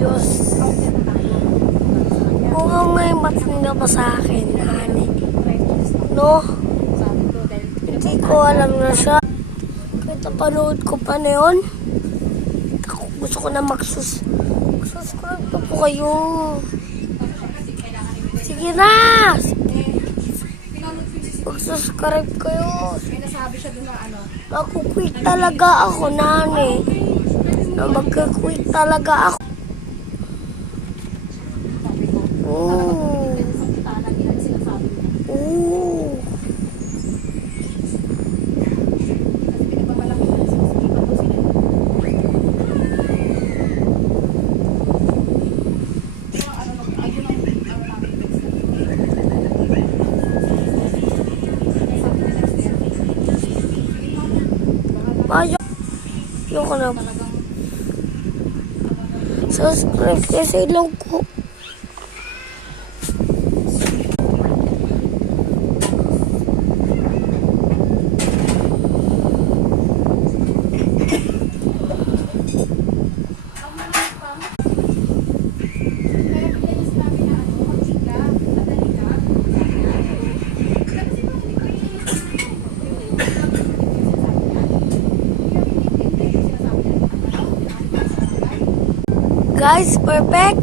Diyos. Mukhang may matanda pa sa akin, honey. No? Hindi ko alam na siya. Kahit napanood ko pa na yun. Gusto ko na mag-subscribe na po kayo. Sige na! Mag-subscribe kayo. Mag-quit talaga ako, nani. Mag-quit talaga ako. Ayoko na. Subscribe kasi lang ko. Guys, perfect.